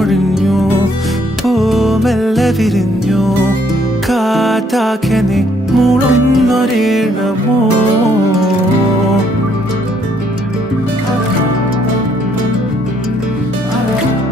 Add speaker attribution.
Speaker 1: കാർമേഘമൊഴിഞ്ഞു പൂമെല്ലെ വിരിഞ്ഞു കാറ്റാകെ നീ മുളുന്നൊരീണമോ